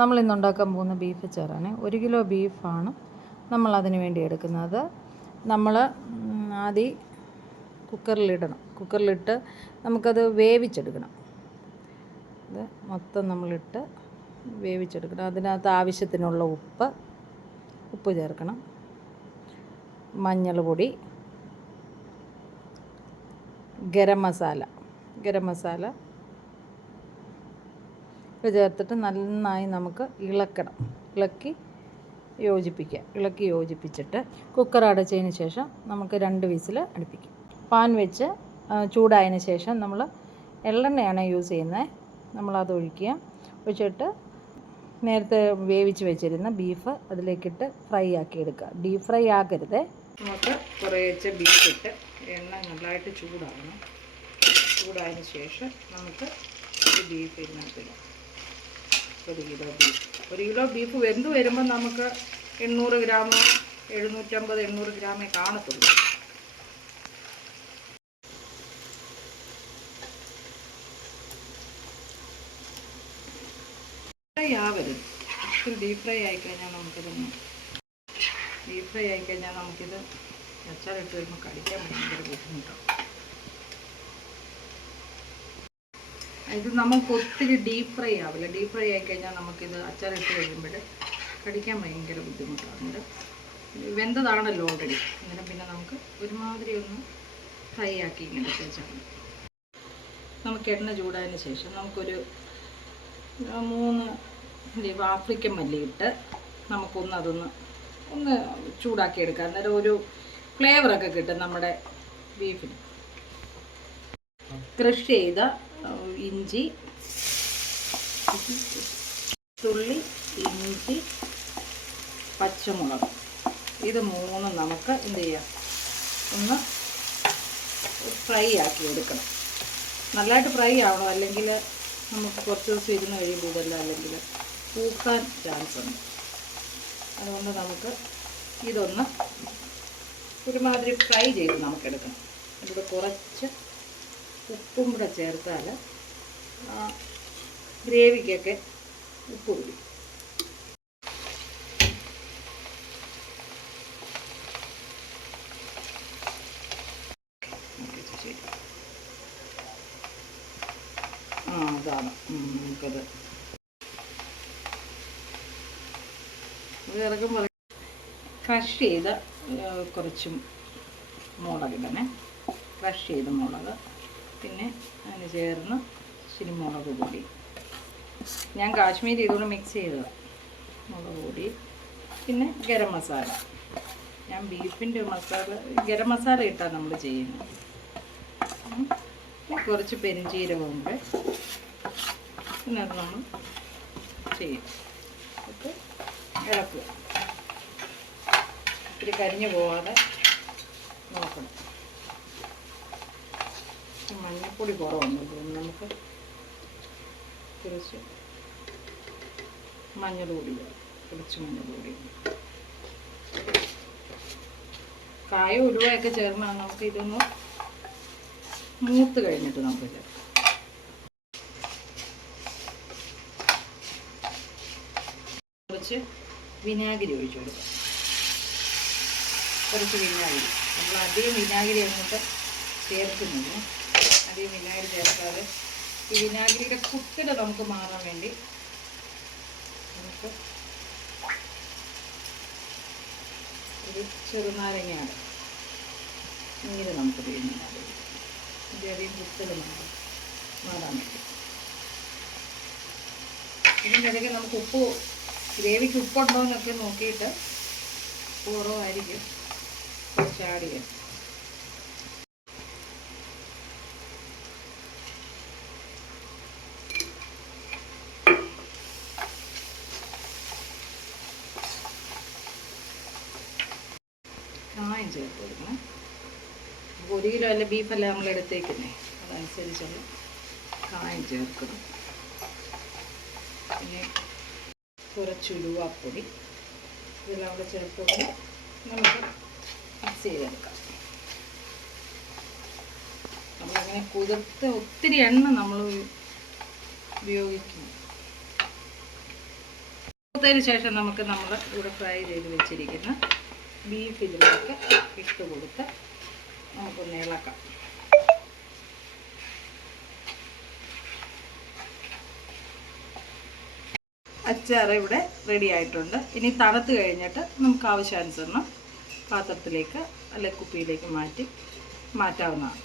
നമ്മളിന്ന് ഉണ്ടാക്കാൻ പോകുന്ന ബീഫ് ചോറാണ്. 1 കിലോ ബീഫാണ് നമ്മളതിന് വേണ്ടി എടുക്കുന്നത്. നമ്മൾ ആദ്യം കുക്കറിലിട്ട് നമുക്കത് വേവിച്ചെടുക്കണം. ഇത് മൊത്തം നമ്മളിട്ട് വേവിച്ചെടുക്കണം. അതിനകത്ത് ആവശ്യത്തിനുള്ള ഉപ്പ് ചേർക്കണം, മഞ്ഞൾ പൊടി, ഗരം മസാല ഇത് ചേർത്തിട്ട് നന്നായി നമുക്ക് ഇളക്കി യോജിപ്പിച്ചിട്ട് കുക്കർ അടച്ചതിന് ശേഷം നമുക്ക് 2 വിസിൽ അടുപ്പിക്കും. പാൻ വെച്ച് ചൂടായതിന് ശേഷം നമ്മൾ എള്ളെണ്ണയാണ് യൂസ് ചെയ്യുന്നത്. നമ്മളത് ഒഴിച്ചിട്ട് നേരത്തെ വേവിച്ച് വെച്ചിരുന്ന ബീഫ് അതിലേക്കിട്ട് ഫ്രൈ ആക്കി എടുക്കുക. ഡീപ് ഫ്രൈ ആക്കരുത്. നമുക്ക് കുറേശ്ശെ ബീഫിട്ട് എണ്ണ നല്ലതായിട്ട് ചൂടായതിന് ശേഷം നമുക്ക് ഈ ബീഫ് ഇതിനകത്തിടാം. 1 കിലോ ബീഫ് വെന്ത് വരുമ്പോൾ നമുക്ക് 800 ഗ്രാമോ 750-800 ഗ്രാമേ കാണത്തുള്ളൂ. ഫ്രൈ ആവരുത്. ഡീപ് ഫ്രൈ ആയിക്കഴിഞ്ഞാൽ നമുക്കിത് അച്ചാറിട്ട് വരുമ്പോൾ കടിക്കാൻ ഭയങ്കര ബുദ്ധിമുട്ടാണ്. ഇത് നമുക്ക് ഒത്തിരി ഡീപ് ഫ്രൈ ആവില്ല. ഡീപ് ഫ്രൈ ആയിക്കഴിഞ്ഞാൽ നമുക്കിത് അച്ചാറിട്ട് കഴിയുമ്പോൾ കടിക്കാൻ ഭയങ്കര ബുദ്ധിമുട്ടാണ്. വെന്തതാണല്ലോ ഓൾറെഡി. അങ്ങനെ പിന്നെ നമുക്ക് ഒരുമാതിരി ഒന്ന് ഫ്രൈ ആക്കി ഇങ്ങനെ വെച്ചാൽ മതി. നമുക്ക് എണ്ണ ചൂടായതിന് ശേഷം നമുക്കൊരു 3 ആഫ്രിക്കൻ മല്ലിയിട്ട് നമുക്കൊന്ന് ചൂടാക്കി എടുക്കാം. അന്നേരം ഒരു ഫ്ലേവറൊക്കെ കിട്ടും നമ്മുടെ ബീഫിന്. ക്രഷ് ചെയ്ത ഇഞ്ചി, പച്ചമുളക്, ഇത് 3 നമുക്ക് എന്ത് ചെയ്യാം, ഒന്ന് ഫ്രൈ ആക്കി എടുക്കണം. നല്ലതായിട്ട് ഫ്രൈ ആവണം, അല്ലെങ്കിൽ നമുക്ക് കുറച്ച് ദിവസം ഇരുന്ന് കഴിയുമ്പോൾ ഇതെല്ലാം അല്ലെങ്കിൽ പൂക്കാൻ ചാൻസ് ഉണ്ട്. അതുകൊണ്ട് നമുക്ക് ഇതൊന്ന് ഒരുമാതിരി ഫ്രൈ ചെയ്ത് നമുക്കെടുക്കണം. അതിൽ കുറച്ച് ഉപ്പും കൂടെ ചേർത്താൽ ഗ്രേവിക്കൊക്കെ ഉപ്പ് പിടിക്കും. അതാണ് നമുക്കത് ഇറക്കുമ്പോൾ ക്രഷ് ചെയ്ത കുറച്ച് മുളകിടണേ. ക്രഷ് ചെയ്ത മുളക്, പിന്നെ അതിന് ചേർന്ന് ഇച്ചിരി മുളക് പൊടി. ഞാൻ കാശ്മീരി ഇതുകൊണ്ട് മിക്സ് ചെയ്തതാണ്. മുളക് പൊടി, പിന്നെ ഗരം മസാല. ഞാൻ ബീഫിൻ്റെ ഗരം മസാല ഇട്ടാണ് നമ്മൾ ചെയ്യുന്നത്. കുറച്ച് പെരുംജീരകവും കൂടെ പിന്നെ അത് നമ്മൾ ചെയ്യും. ഒക്കെ ഇളക്കുക. ഇത്തിരി കരിഞ്ഞു പോവാതെ നോക്കണം. മഞ്ഞൾപ്പൊടി കുറവുണ്ട്. നമുക്ക് കുറച്ച് മഞ്ഞൾ പൊടി, കായ ഉലുവയൊക്കെ ചേർന്നാൽ നമുക്ക് ഇതൊന്ന് മൂത്ത് കഴിഞ്ഞിട്ട് നമുക്ക് ചേർക്കാം. കുറച്ച് വിനാഗിരി ഒഴിച്ചു കൊടുക്കാം. കുറച്ച് വിനാഗിരി. നമ്മൾ അധികം വിനാഗിരി എന്നിട്ട് ചേർക്കുന്നില്ല. അധികം വിനാഗിരി ചേർക്കാതെ ഈ വിനാഗിരിയുടെ കുത്തിര നമുക്ക് മാറാൻ വേണ്ടി നമുക്ക് ഒരു ചെറുനാരങ്ങയാണ് നീര് നമുക്ക് പിഴിഞ്ഞാൽ അധികം കുത്തിര മാറാൻ വേണ്ടി. ഇതിനിടയ്ക്ക് നമുക്ക് ഗ്രേവിക്ക് ഉപ്പുണ്ടോ എന്നൊക്കെ നോക്കിയിട്ട് കുറവായിരിക്കും കുറച്ച് ആഡ് ചെയ്യാം. കായം ചേർത്ത് കൊടുക്കണം. 1 കിലോ അല്ല ബീഫല്ല നമ്മൾ എടുത്തേക്കുന്നേ, അതനുസരിച്ചുള്ള കായം ചേർക്കണം. പിന്നെ കുറച്ച് ഉലുവാപ്പൊടി ഇതെല്ലാം കൂടെ ചേർത്ത് നമുക്ക് മിക്സ് ചെയ്തെടുക്കാം. നമ്മളങ്ങനെ കുതിർത്ത് ഒത്തിരി എണ്ണ നമ്മൾ ഉപയോഗിക്കും. തണുത്തതിന് ശേഷം നമ്മൾ ഇവിടെ ഫ്രൈ ചെയ്ത് വെച്ചിരിക്കുന്ന ബീഫ് ഇതിലേക്ക് ഇട്ട് കൊടുത്ത് നമുക്കൊന്ന് ഇളക്കാം. അച്ചാർ ഇവിടെ റെഡി ആയിട്ടുണ്ട്. ഇനി തണുത്ത് കഴിഞ്ഞിട്ട് നമുക്ക് ആവശ്യാനുസരണം പാത്രത്തിലേക്ക് അല്ലെങ്കിൽ കുപ്പിയിലേക്ക് മാറ്റാവുന്നതാണ്.